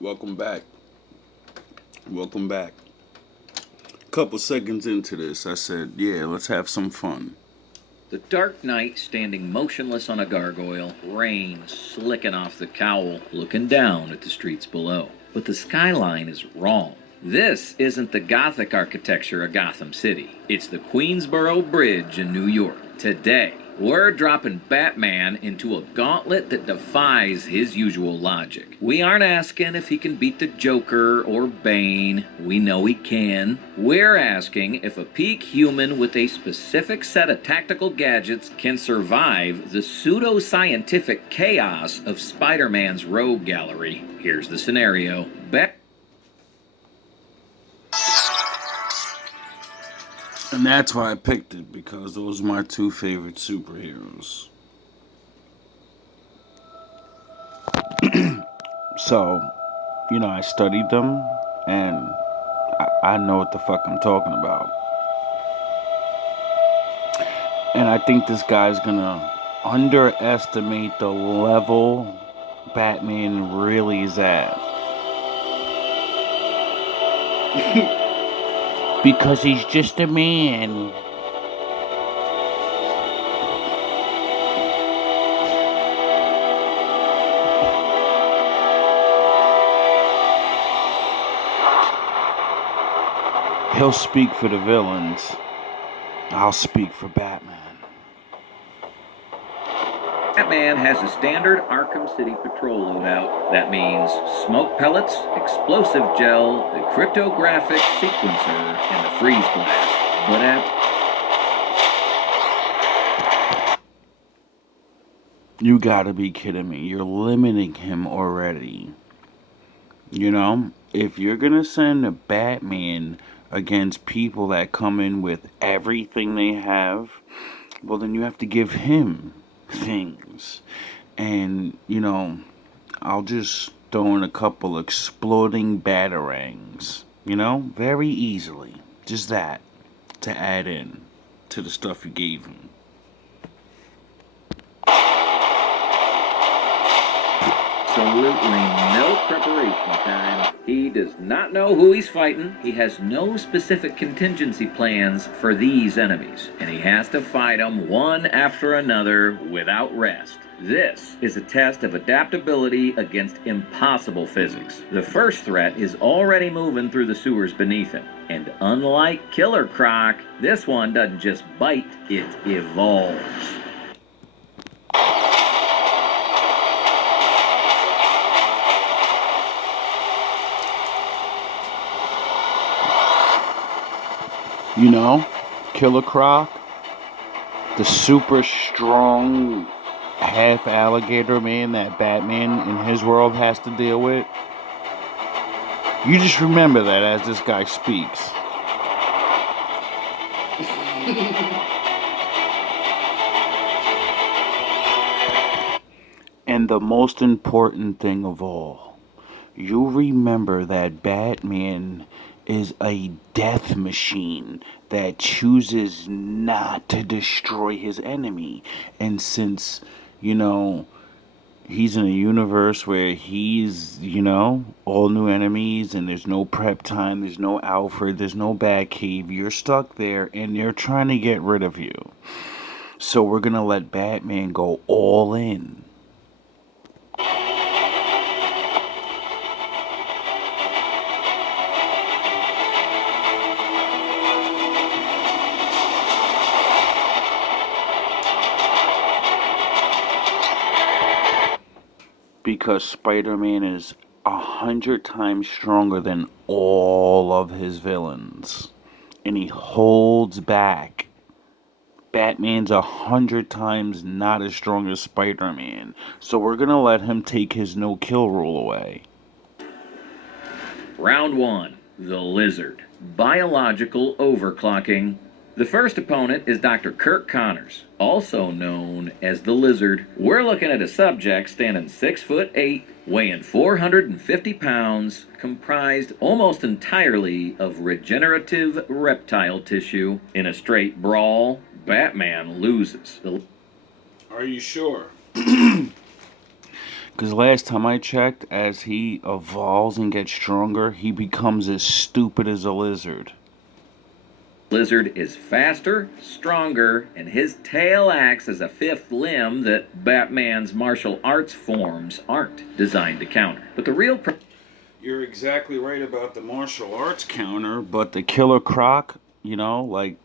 Welcome back. Welcome back. Couple seconds into this, I said, yeah, let's have some fun. The Dark Knight standing motionless on a gargoyle, rain slicking off the cowl, looking down at the streets below. But the skyline is wrong. This isn't the Gothic architecture of Gotham City. It's the Queensboro Bridge in New York. Today, we're dropping Batman into a gauntlet that defies his usual logic. We aren't asking if he can beat the Joker or Bane. We know he can. We're asking if a peak human with a specific set of tactical gadgets can survive the pseudo-scientific chaos of Spider-Man's rogue gallery. Here's the scenario. And that's why I picked it, because those are my two favorite superheroes. So, I studied them, and I know what the fuck I'm talking about. And I think this guy's gonna underestimate the level Batman really is at. Because he's just a man. He'll speak for the villains. I'll speak for Batman. Batman has a standard Arkham City patrol loadout. That means smoke pellets, explosive gel, the cryptographic sequencer, and the freeze blast. But You gotta be kidding me. You're limiting him already. If you're gonna send a Batman against people that come in with everything they have, well, then you have to give him things. And, I'll just throw in a couple exploding batarangs, very easily. Just that to add in to the stuff you gave him. absolutely no preparation time. He does not know who he's fighting. He has no specific contingency plans for these enemies, and he has to fight them one after another without rest. This is a test of adaptability against impossible physics. The first threat is already moving through the sewers beneath him, and unlike Killer Croc, this one doesn't just bite, it evolves. Killer Croc, the super strong half alligator man that Batman in his world has to deal with. You just remember that as this guy speaks. And the most important thing of all, you remember that Batman is a death machine that chooses not to destroy his enemy. And since, he's in a universe where he's, all new enemies, and there's no prep time, there's no Alfred, there's no Batcave, you're stuck there and they're trying to get rid of you. So we're gonna let Batman go all in. Because Spider-Man is 100 times stronger than all of his villains. And he holds back. Batman's 100 times not as strong as Spider-Man. So we're going to let him take his no-kill rule away. Round 1. The Lizard. Biological overclocking. The first opponent is Dr. Kirk Connors, also known as the Lizard. We're looking at a subject standing 6'8", weighing 450 pounds, comprised almost entirely of regenerative reptile tissue. In a straight brawl, Batman loses. Are you sure? Because last time I checked, as he evolves and gets stronger, he becomes as stupid as a lizard. Lizard is faster, stronger, and his tail acts as a fifth limb that Batman's martial arts forms aren't designed to counter. But the real You're exactly right about the martial arts counter, but the Killer Croc, like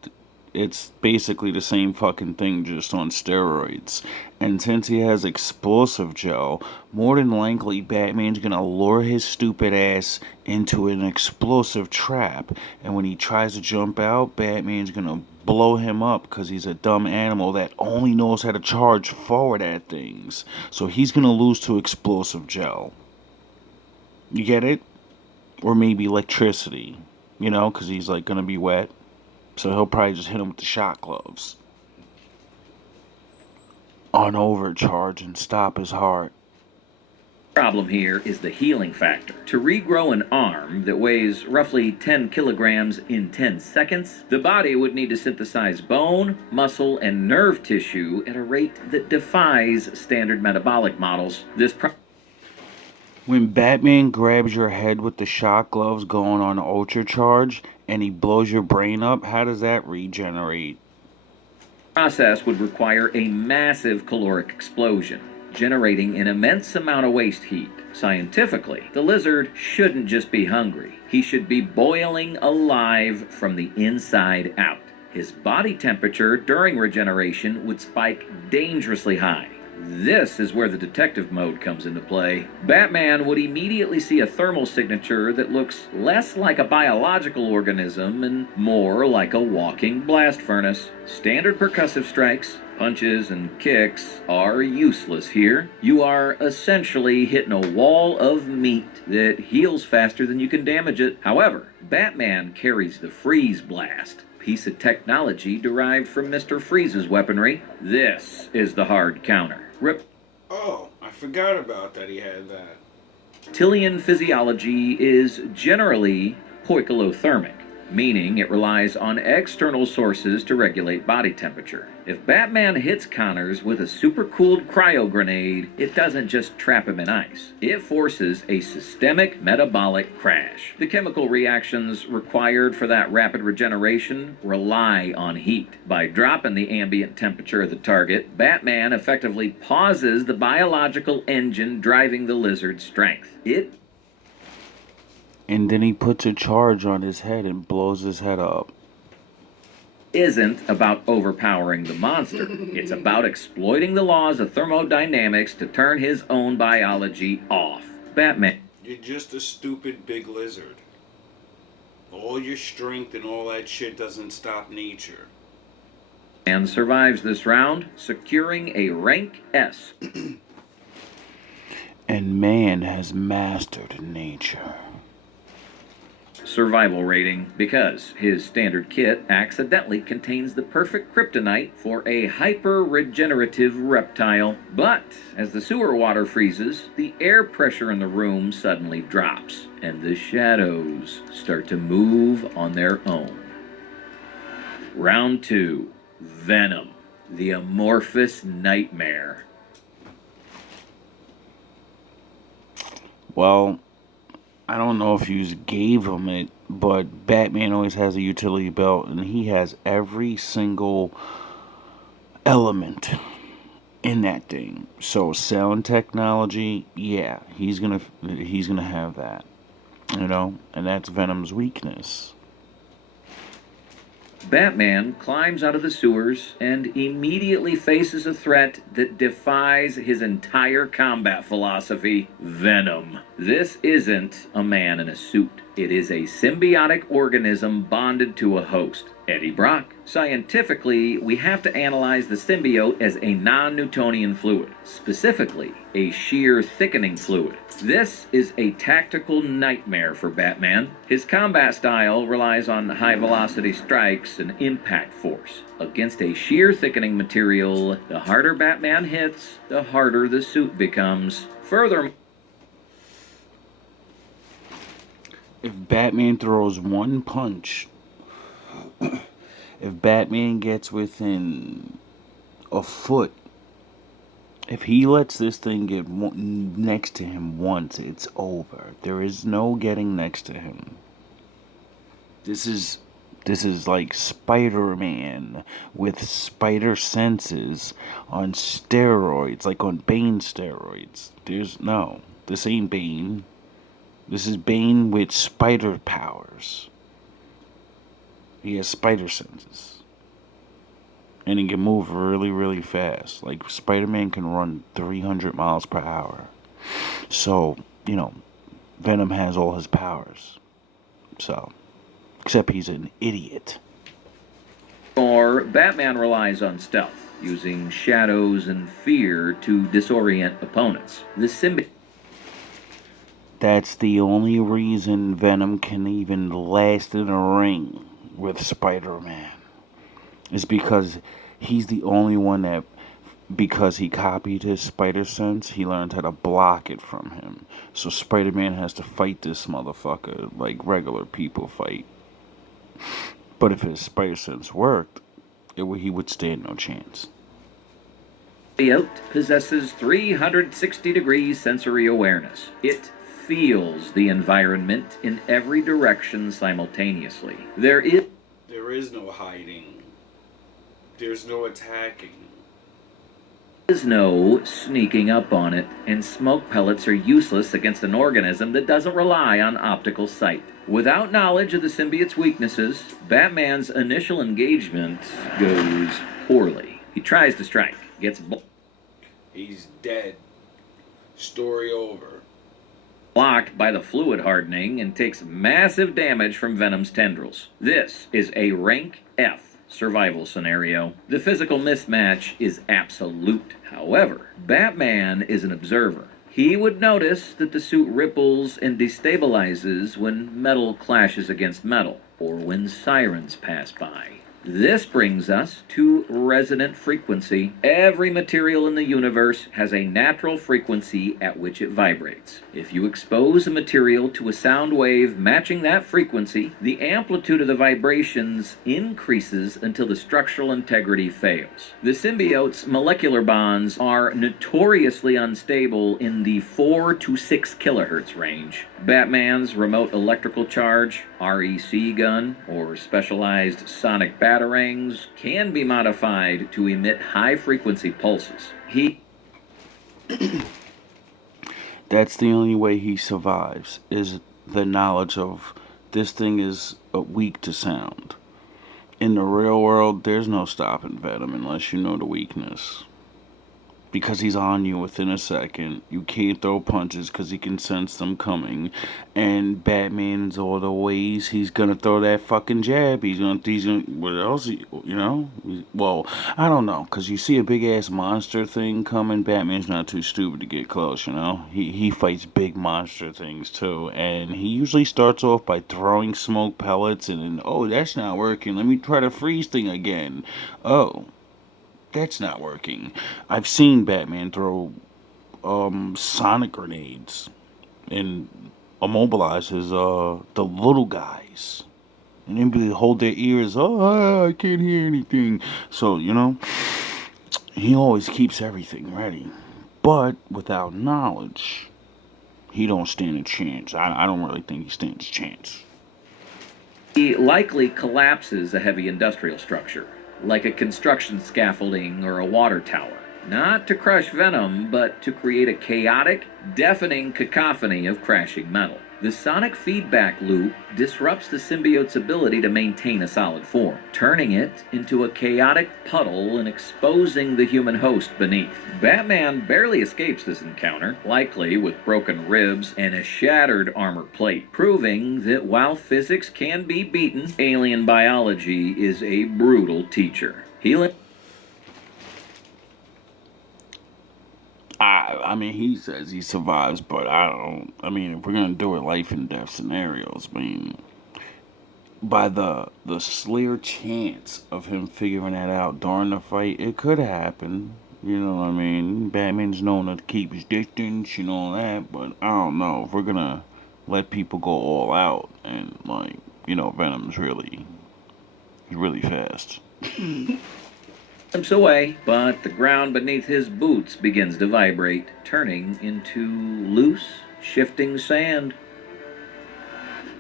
it's basically the same fucking thing just on steroids. And since he has explosive gel, more than likely Batman's gonna lure his stupid ass into an explosive trap. And when he tries to jump out, Batman's gonna blow him up because he's a dumb animal that only knows how to charge forward at things. So he's gonna lose to explosive gel. You get it? Or maybe electricity, because he's like gonna be wet. So he'll probably just hit him with the shot gloves on overcharge and stop his heart. problem here is the healing factor. To regrow an arm that weighs roughly 10 kilograms in 10 seconds, the body would need to synthesize bone, muscle, and nerve tissue at a rate that defies standard metabolic models. When Batman grabs your head with the shot gloves going on ultra charge and he blows your brain up, how does that regenerate? Process would require a massive caloric explosion, generating an immense amount of waste heat. Scientifically, the lizard shouldn't just be hungry. He should be boiling alive from the inside out. His body temperature during regeneration would spike dangerously high. This is where the detective mode comes into play. Batman would immediately see a thermal signature that looks less like a biological organism and more like a walking blast furnace. Standard percussive strikes, punches, and kicks are useless here. You are essentially hitting a wall of meat that heals faster than you can damage it. However, Batman carries the freeze blast, piece of technology derived from Mr. Freeze's weaponry. This is the hard counter. Oh, I forgot about that he had that. Reptilian physiology is generally poikilothermic, meaning it relies on external sources to regulate body temperature. If Batman hits Connors with a supercooled cryo grenade, it doesn't just trap him in ice. It forces a systemic metabolic crash. The chemical reactions required for that rapid regeneration rely on heat. By dropping the ambient temperature of the target, Batman effectively pauses the biological engine driving the lizard's strength. And then he puts a charge on his head and blows his head up. Isn't about overpowering the monster. It's about exploiting the laws of thermodynamics to turn his own biology off. Batman. You're just a stupid big lizard. All your strength and all that shit doesn't stop nature. And survives this round, securing a rank S. And man has mastered nature. Survival rating because his standard kit accidentally contains the perfect kryptonite for a hyper-regenerative reptile. But as the sewer water freezes, the air pressure in the room suddenly drops, and the shadows start to move on their own. Round 2, Venom, the amorphous nightmare. Well, I don't know if you gave him it, but Batman always has a utility belt, and he has every single element in that thing. So sound technology, yeah, he's gonna have that, and that's Venom's weakness. Batman climbs out of the sewers and immediately faces a threat that defies his entire combat philosophy, Venom. This isn't a man in a suit. It is a symbiotic organism bonded to a host, Eddie Brock. Scientifically, we have to analyze the symbiote as a non-Newtonian fluid, specifically a shear thickening fluid. This is a tactical nightmare for Batman. His combat style relies on high-velocity strikes and impact force. Against a shear thickening material, the harder Batman hits, the harder the suit becomes. Furthermore, If Batman throws one punch, if Batman gets within a foot If he lets this thing get next to him once, it's over. There is no getting next to him. This is like Spider-Man with spider senses on steroids, like on Bane steroids. This ain't Bane. This is Bane with spider powers. He has spider senses. And he can move really, really fast. Like Spider-Man can run 300 miles per hour. So, Venom has all his powers. So, except he's an idiot. Or Batman relies on stealth, using shadows and fear to disorient opponents. The symbiote. That's the only reason Venom can even last in a ring with Spider-Man. Is because he's the only one that, because he copied his spider sense, he learned how to block it from him. So Spider-Man has to fight this motherfucker like regular people fight. But if his spider sense worked, he would stand no chance. Symbiote possesses 360-degree sensory awareness. It feels the environment in every direction simultaneously. There is no hiding. There's no attacking. is no sneaking up on it, and smoke pellets are useless against an organism that doesn't rely on optical sight. Without knowledge of the symbiote's weaknesses, Batman's initial engagement goes poorly. He tries to strike, gets He's dead. Story over. blocked by the fluid hardening, and takes massive damage from Venom's tendrils. This is a rank F survival scenario. The physical mismatch is absolute. However, Batman is an observer. He would notice that the suit ripples and destabilizes when metal clashes against metal, or when sirens pass by. This brings us to resonant frequency. Every material in the universe has a natural frequency at which it vibrates. If you expose a material to a sound wave matching that frequency, the amplitude of the vibrations increases until the structural integrity fails. The symbiote's molecular bonds are notoriously unstable in the 4 to 6 kilohertz range. Batman's remote electrical charge, REC gun, or specialized sonic batarangs can be modified to emit high-frequency pulses. That's the only way he survives, is the knowledge of this thing is weak to sound. In the real world, there's no stopping Venom unless you know the weakness. Because he's on you within a second. You can't throw punches because he can sense them coming. And Batman's all the ways he's gonna throw that fucking jab. He's gonna what else? Well, I don't know. Because you see a big ass monster thing coming, Batman's not too stupid to get close, He fights big monster things too. And he usually starts off by throwing smoke pellets and then, oh, that's not working. Let me try the freeze thing again. Oh, that's not working. I've seen Batman throw sonic grenades and immobilize the little guys. And then they hold their ears, oh, I can't hear anything. So, he always keeps everything ready. But without knowledge, he don't stand a chance. I don't really think he stands a chance. He likely collapses a heavy industrial structure, like a construction scaffolding or a water tower. Not to crush Venom, but to create a chaotic, deafening cacophony of crashing metal. The sonic feedback loop disrupts the symbiote's ability to maintain a solid form, turning it into a chaotic puddle and exposing the human host beneath. Batman barely escapes this encounter, likely with broken ribs and a shattered armor plate, proving that while physics can be beaten, alien biology is a brutal teacher. I mean, he says he survives, but I don't. I mean, if we're gonna do it life and death scenarios, I mean, by the slim chance of him figuring that out during the fight, it could happen. You know what I mean? Batman's known to keep his distance and all that, but I don't know if we're gonna let people go all out and Venom's really, he's really fast. limps away, but the ground beneath his boots begins to vibrate, turning into loose, shifting sand.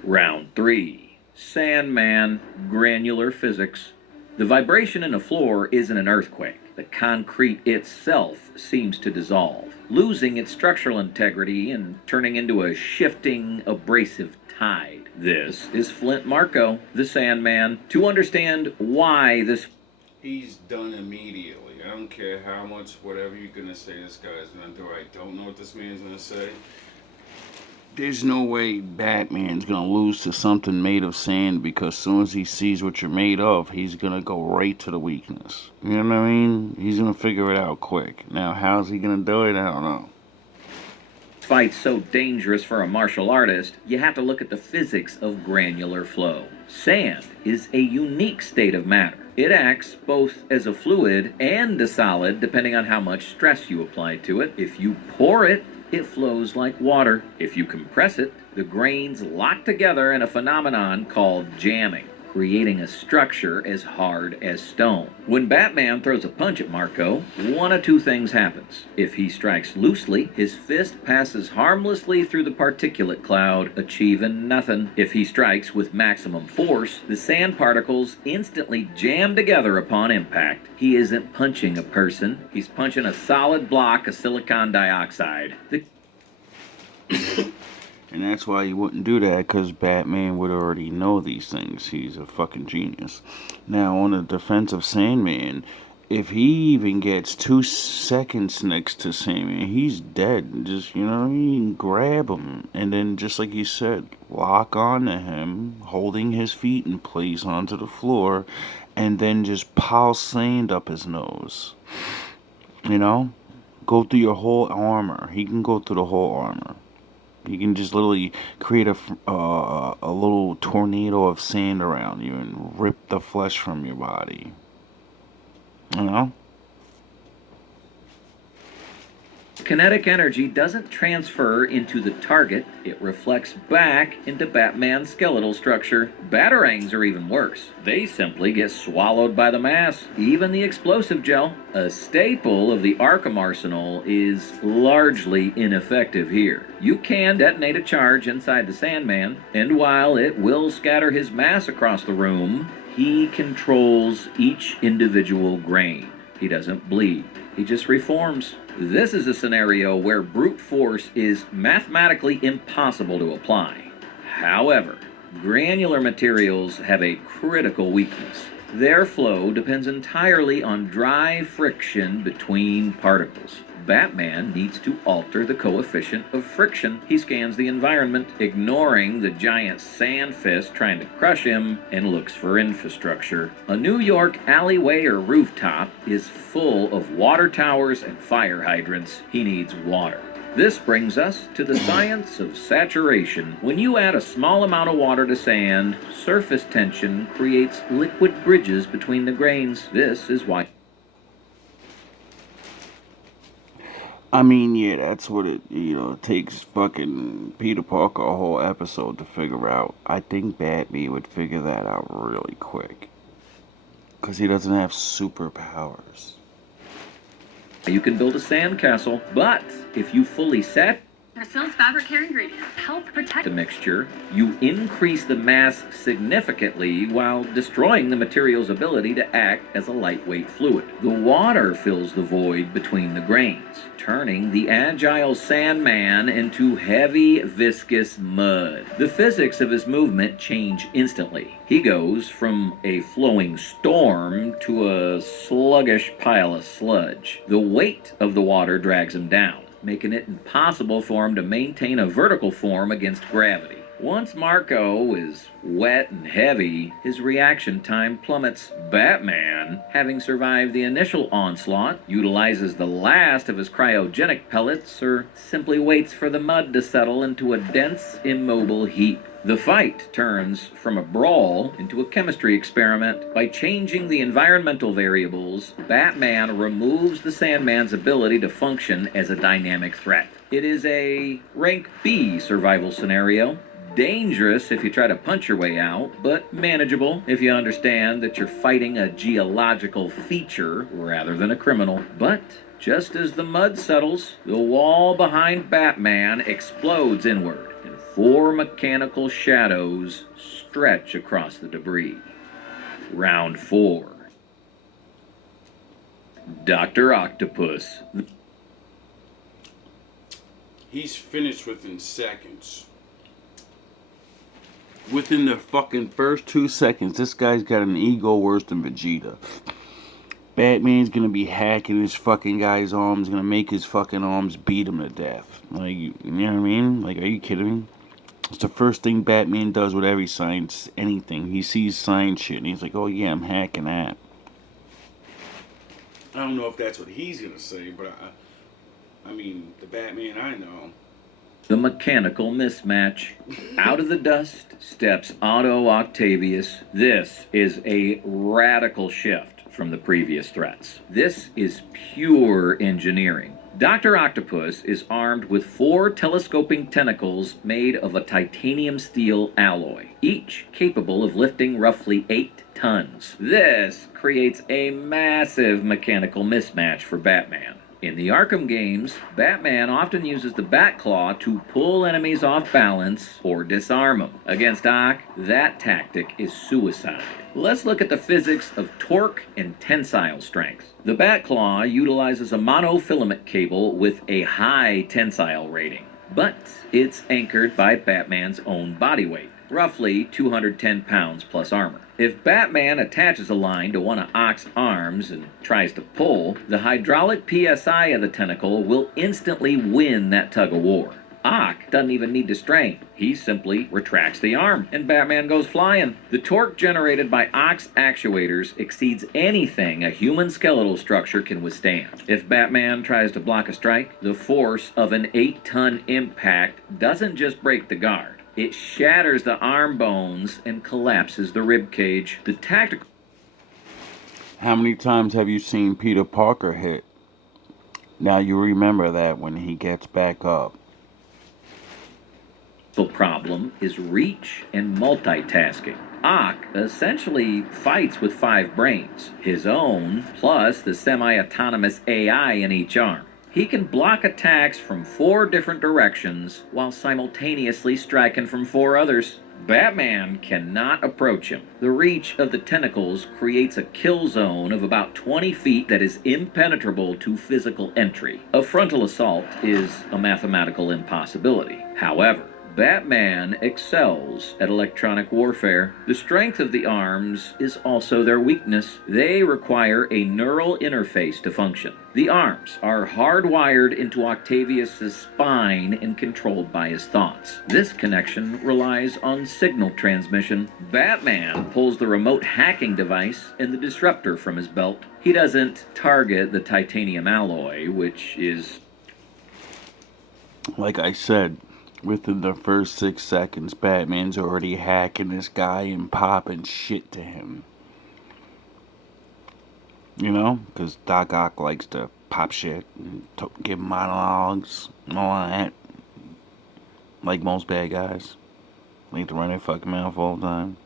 Round 3. Sandman, granular physics. The vibration in the floor isn't an earthquake. The concrete itself seems to dissolve, losing its structural integrity and turning into a shifting, abrasive tide. This is Flint Marko, the Sandman. To understand why this... He's done immediately. I don't care how much, whatever you're gonna say this guy's gonna do. I don't know what this man's gonna say. There's no way Batman's gonna lose to something made of sand, because as soon as he sees what you're made of, he's gonna go right to the weakness. You know what I mean? He's gonna figure it out quick. Now, how's he gonna do it? I don't know. Fight's so dangerous for a martial artist, you have to look at the physics of granular flow. Sand is a unique state of matter. It acts both as a fluid and a solid depending on how much stress you apply to it. If you pour it, it flows like water. If you compress it, the grains lock together in a phenomenon called jamming, creating a structure as hard as stone. When Batman throws a punch at Marko, one of two things happens. If he strikes loosely, his fist passes harmlessly through the particulate cloud, achieving nothing. If he strikes with maximum force, the sand particles instantly jam together upon impact. He isn't punching a person, he's punching a solid block of silicon dioxide. And that's why you wouldn't do that, because Batman would already know these things. He's a fucking genius. Now, on the defense of Sandman, if he even gets 2 seconds next to Sandman, he's dead. Just, you know, you can grab him. And then, just like you said, lock on to him, holding his feet in place onto the floor, and then just pile sand up his nose. You know? Go through your whole armor. He can go through the whole armor. You can just literally create a little tornado of sand around you and rip the flesh from your body. You know? Kinetic energy doesn't transfer into the target, it reflects back into Batman's skeletal structure. Batarangs are even worse. They simply get swallowed by the mass. Even the explosive gel, a staple of the Arkham arsenal, is largely ineffective here. You can detonate a charge inside the Sandman, and while it will scatter his mass across the room, he controls each individual grain. He doesn't bleed. He just reforms. This is a scenario where brute force is mathematically impossible to apply. However, granular materials have a critical weakness. Their flow depends entirely on dry friction between particles. Batman needs to alter the coefficient of friction. He scans the environment, ignoring the giant sand fist trying to crush him, and looks for infrastructure. A New York alleyway or rooftop is full of water towers and fire hydrants. He needs water. This brings us to the science of saturation. When you add a small amount of water to sand, surface tension creates liquid bridges between the grains. This is why... I mean, yeah, that's what it, it takes fucking Peter Parker a whole episode to figure out. I think Batman would figure that out really quick. Because he doesn't have superpowers. You can build a sandcastle, but if you fully set Sil's fabric care ingredients help protect the mixture, you increase the mass significantly while destroying the material's ability to act as a lightweight fluid. The water fills the void between the grains, turning the agile Sandman into heavy, viscous mud. The physics of his movement change instantly. He goes from a flowing storm to a sluggish pile of sludge. The weight of the water drags him down, making it impossible for him to maintain a vertical form against gravity. Once Marko is wet and heavy, his reaction time plummets. Batman, having survived the initial onslaught, utilizes the last of his cryogenic pellets or simply waits for the mud to settle into a dense, immobile heap. The fight turns from a brawl into a chemistry experiment. By changing the environmental variables, Batman removes the Sandman's ability to function as a dynamic threat. It is a rank B survival scenario. Dangerous if you try to punch your way out, but manageable if you understand that you're fighting a geological feature rather than a criminal. But just as the mud settles, the wall behind Batman explodes inward, and 4 mechanical shadows stretch across the debris. Round 4. Dr. Octopus. He's finished within seconds. Within the fucking first 2 seconds, this guy's got an ego worse than Vegeta. Batman's gonna be hacking his fucking guy's arms, gonna make his fucking arms beat him to death. Like, you know what I mean? Like, are you kidding me? It's the first thing Batman does with every science, anything. He sees science shit and he's like, oh yeah, I'm hacking that. I don't know if that's what he's gonna say, but I mean, the Batman I know. The mechanical mismatch. Out of the dust steps Otto Octavius. This is a radical shift from the previous threats. This is pure engineering. Dr. Octopus is armed with 4 telescoping tentacles made of a titanium steel alloy, each capable of lifting roughly 8 tons. This creates a massive mechanical mismatch for Batman. In the Arkham games, Batman often uses the Batclaw to pull enemies off balance or disarm them. Against Ock, that tactic is suicide. Let's look at the physics of torque and tensile strength. The Batclaw utilizes a monofilament cable with a high tensile rating, but it's anchored by Batman's own body weight, roughly 210 pounds plus armor. If Batman attaches a line to one of Ock's arms and tries to pull, the hydraulic PSI of the tentacle will instantly win that tug of war. Ock doesn't even need to strain. He simply retracts the arm, and Batman goes flying. The torque generated by Ock's actuators exceeds anything a human skeletal structure can withstand. If Batman tries to block a strike, the force of an 8-ton impact doesn't just break the guard. It shatters the arm bones and collapses the rib cage. The tactical... How many times have you seen Peter Parker hit? Now you remember that when he gets back up. The problem is reach and multitasking. Ock essentially fights with 5 brains, his own plus the semi-autonomous AI in each arm. He can block attacks from 4 different directions while simultaneously striking from 4 others. Batman cannot approach him. The reach of the tentacles creates a kill zone of about 20 feet that is impenetrable to physical entry. A frontal assault is a mathematical impossibility. However, Batman excels at electronic warfare. The strength of the arms is also their weakness. They require a neural interface to function. The arms are hardwired into Octavius's spine and controlled by his thoughts. This connection relies on signal transmission. Batman pulls the remote hacking device and the disruptor from his belt. He doesn't target the titanium alloy, which is... Like I said, within the first 6 seconds, Batman's already hacking this guy and popping shit to him. You know? Because Doc Ock likes to pop shit and give monologues and all that. Like most bad guys. Like to run their fucking mouth all the time.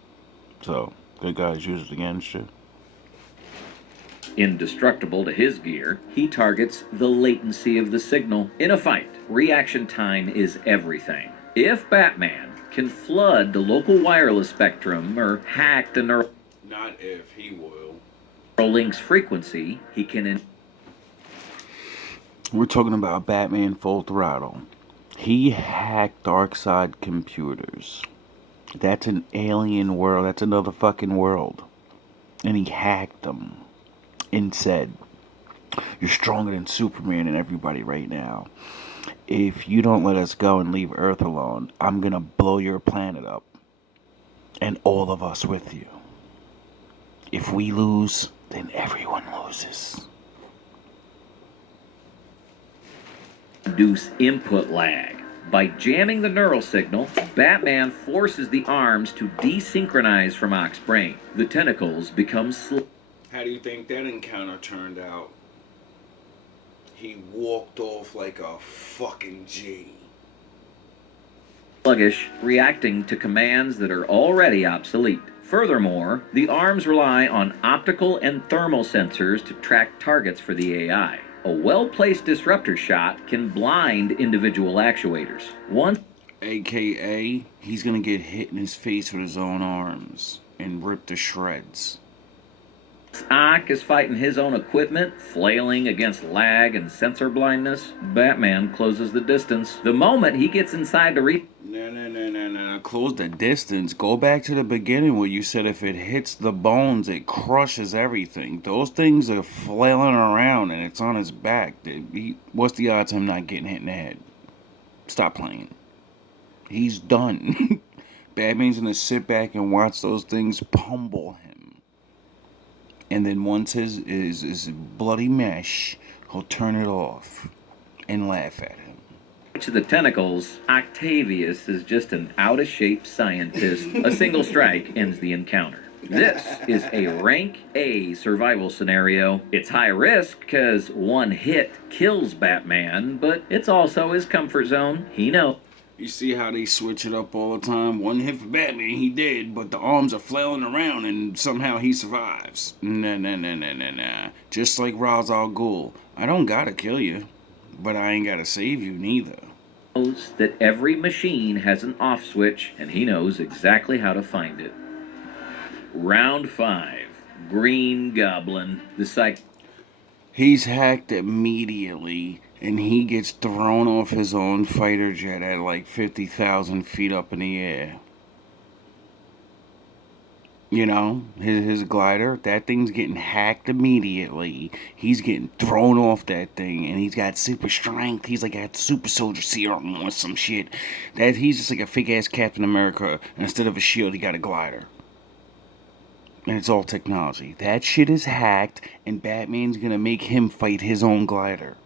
So, good guys use it against you. Indestructible to his gear, he targets the latency of the signal. In a fight, reaction time is everything. If Batman can flood the local wireless spectrum or hack the neural... Not if, he will. ...link's frequency, he can... We're talking about Batman Full Throttle. He hacked Darkseid computers. That's an alien world. That's another fucking world. And he hacked them. And said, you're stronger than Superman and everybody right now. If you don't let us go and leave Earth alone, I'm gonna blow your planet up. And all of us with you. If we lose, then everyone loses. Reduce input lag. By jamming the neural signal, Batman forces the arms to desynchronize from Ock's brain. The tentacles become slow. How do you think that encounter turned out? He walked off like a fucking G. sluggish, reacting to commands that are already obsolete. Furthermore, the arms rely on optical and thermal sensors to track targets for the AI. A well-placed disruptor shot can blind individual actuators. Once AKA, he's gonna get hit in his face with his own arms and ripped to shreds. Ock is fighting his own equipment, flailing against lag and sensor blindness, Batman closes the distance. The moment he gets inside the No. Close the distance. Go back to the beginning where you said if it hits the bones, it crushes everything. Those things are flailing around and it's on his back. What's the odds of him not getting hit in the head? Stop playing. He's done. Batman's gonna sit back and watch those things pummel him. And then once his bloody mesh, he'll turn it off and laugh at him. to the tentacles, Octavius is just an out-of-shape scientist. A single strike ends the encounter. This is a rank A survival scenario. It's high risk because one hit kills Batman, but it's also his comfort zone. He knows. You see how they switch it up all the time? One hit for Batman, he did, but the arms are flailing around and somehow he survives. Nah. Just like Ra's al Ghul. I don't gotta kill you, but I ain't gotta save you neither. That every machine has an off switch, and he knows exactly how to find it. Round 5. Green Goblin. He's hacked immediately, and he gets thrown off his own fighter jet at like 50,000 feet up in the air. You know, his glider, that thing's getting hacked immediately. He's getting thrown off that thing, and he's got super strength. He's like a super soldier serum or some shit. He's just like a fake ass Captain America, and instead of a shield, he got a glider. And it's all technology. That shit is hacked, and Batman's gonna make him fight his own glider.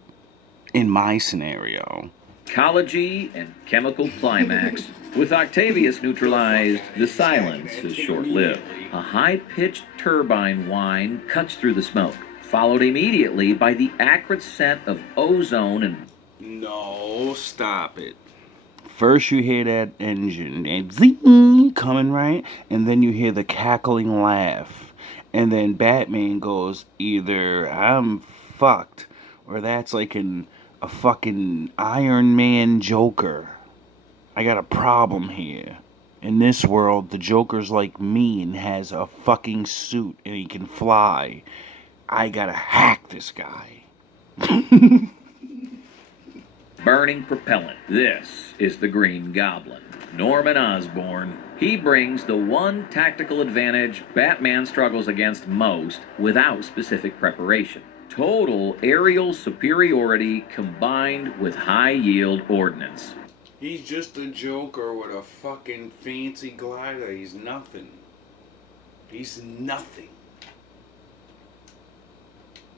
In my scenario. Ecology and chemical climax. With Octavius neutralized, the silence is short-lived. A high-pitched turbine whine cuts through the smoke, followed immediately by the acrid scent of ozone and... No, stop it. First you hear that engine, and zing, coming right, and then you hear the cackling laugh. And then Batman goes, either I'm fucked, or that's like a fucking Iron Man Joker. I got a problem here. In this world, the Joker's like me and has a fucking suit and he can fly. I gotta hack this guy. Burning propellant. This is the Green Goblin. Norman Osborn. He brings the one tactical advantage Batman struggles against most without specific preparation. Total aerial superiority combined with high-yield ordnance. He's just a Joker with a fucking fancy glider. He's nothing. He's nothing.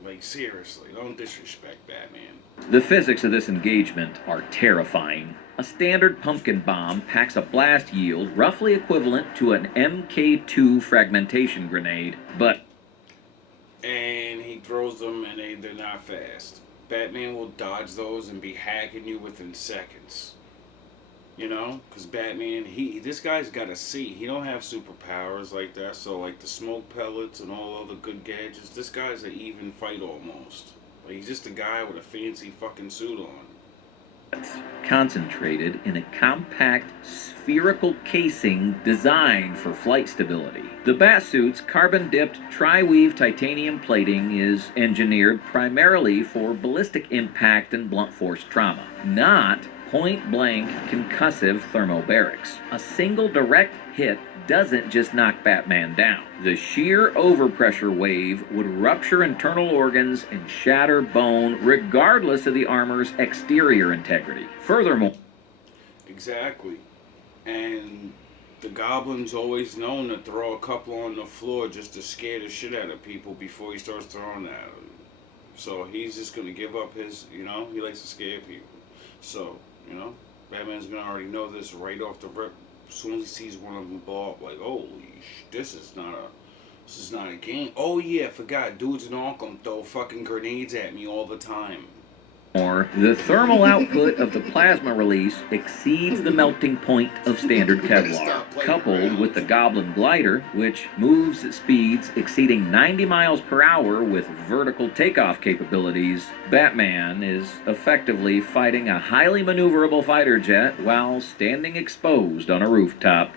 Like, seriously, don't disrespect Batman. The physics of this engagement are terrifying. A standard pumpkin bomb packs a blast yield roughly equivalent to an MK2 fragmentation grenade, but... And he throws them and they're not fast. Batman will dodge those and be hacking you within seconds. You know? Because Batman, this guy's got a C. He don't have superpowers like that. So, like, the smoke pellets and all other good gadgets, this guy's an even fight almost. Like, he's just a guy with a fancy fucking suit on. Concentrated in a compact spherical casing designed for flight stability. The Batsuit's carbon-dipped tri-weave titanium plating is engineered primarily for ballistic impact and blunt force trauma, not point-blank concussive thermobarics. A single direct hit doesn't just knock Batman down. The sheer overpressure wave would rupture internal organs and shatter bone regardless of the armor's exterior integrity. Furthermore... Exactly. And the Goblin's always known to throw a couple on the floor just to scare the shit out of people before he starts throwing at them. So he's just going to give up his, he likes to scare people. So, Batman's going to already know this right off the rip. As soon as he sees one of them blow up, like, holy this is not a game. Oh yeah, I forgot. Dudes in Arkham throw fucking grenades at me all the time. The thermal output of the plasma release exceeds the melting point of standard Kevlar. Coupled with the Goblin glider, which moves at speeds exceeding 90 miles per hour with vertical takeoff capabilities, Batman is effectively fighting a highly maneuverable fighter jet while standing exposed on a rooftop.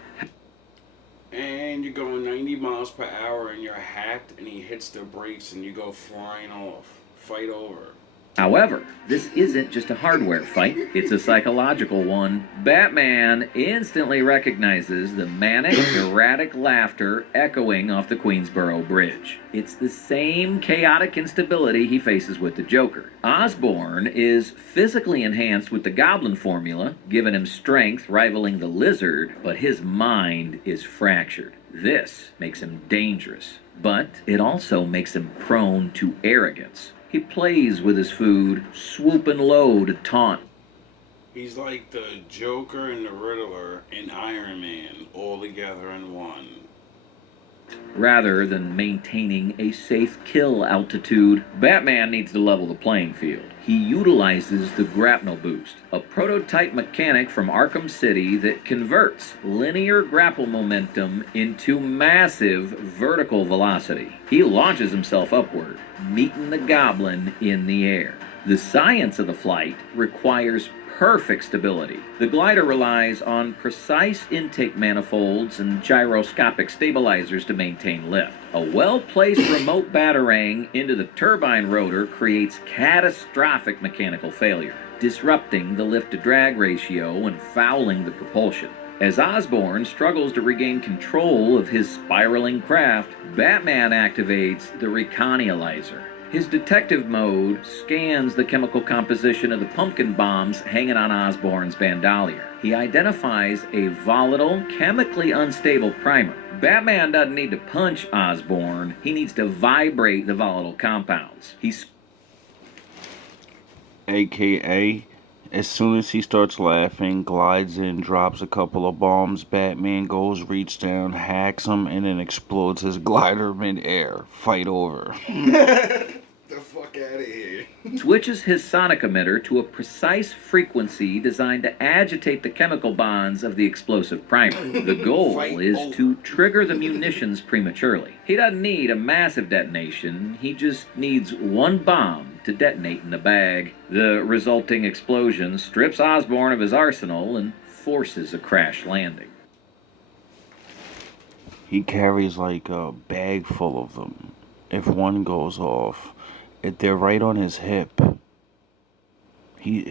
And you're going 90 miles per hour and you're hacked and he hits the brakes and you go flying off. Fight over. However, this isn't just a hardware fight, it's a psychological one. Batman instantly recognizes the manic, erratic laughter echoing off the Queensboro Bridge. It's the same chaotic instability he faces with the Joker. Osborn is physically enhanced with the Goblin formula, giving him strength rivaling the Lizard, but his mind is fractured. This makes him dangerous, but it also makes him prone to arrogance. He plays with his food, swooping low to taunt. He's like the Joker and the Riddler and Iron Man all together in one. Rather than maintaining a safe kill altitude, Batman needs to level the playing field. He utilizes the grapnel boost, a prototype mechanic from Arkham City that converts linear grapple momentum into massive vertical velocity. He launches himself upward, meeting the Goblin in the air. The science of the flight requires perfect stability. The glider relies on precise intake manifolds and gyroscopic stabilizers to maintain lift. A well-placed remote batarang into the turbine rotor creates catastrophic mechanical failure, disrupting the lift-to-drag ratio and fouling the propulsion. As Osborn struggles to regain control of his spiraling craft, Batman activates the Reconializer. His detective mode scans the chemical composition of the pumpkin bombs hanging on Osborn's bandolier. He identifies a volatile, chemically unstable primer. Batman doesn't need to punch Osborn, he needs to vibrate the volatile compounds. AKA, as soon as he starts laughing, glides in, drops a couple of bombs, Batman goes, reach down, hacks him, and then explodes his glider mid-air. Fight over. The fuck out of here. Switches his sonic emitter to a precise frequency designed to agitate the chemical bonds of the explosive primer. The goal is to trigger the munitions prematurely. He doesn't need a massive detonation, he just needs one bomb to detonate in the bag. The resulting explosion strips Osborn of his arsenal and forces a crash landing. He carries like a bag full of them. If one goes off, if they're right on his hip, he'll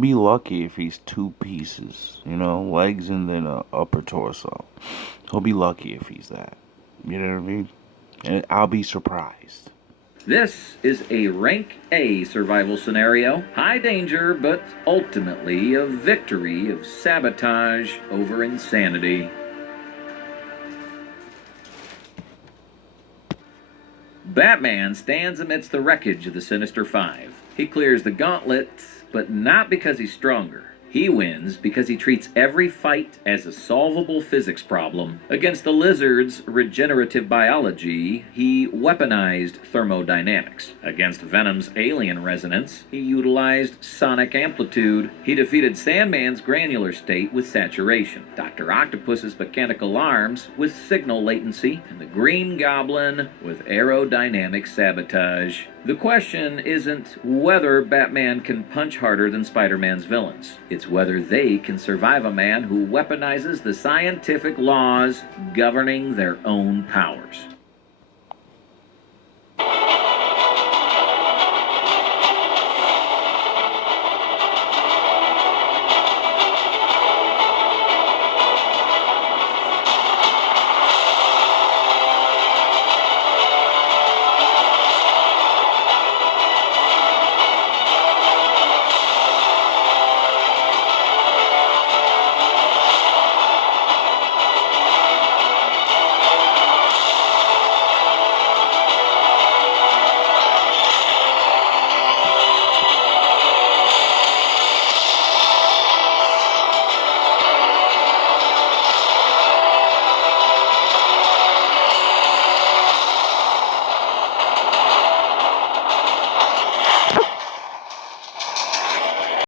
be lucky if he's two pieces, legs and then a upper torso. He'll be lucky if he's that. You know what I mean? And I'll be surprised. This is a rank A survival scenario. High danger, but ultimately a victory of sabotage over insanity. Batman stands amidst the wreckage of the Sinister Five. He clears the gauntlet, but not because he's stronger. He wins because he treats every fight as a solvable physics problem. Against the Lizard's regenerative biology, he weaponized thermodynamics. Against Venom's alien resonance, he utilized sonic amplitude. He defeated Sandman's granular state with saturation, Dr. Octopus's mechanical arms with signal latency, and the Green Goblin with aerodynamic sabotage. The question isn't whether Batman can punch harder than Spider-Man's villains. It's whether they can survive a man who weaponizes the scientific laws governing their own powers.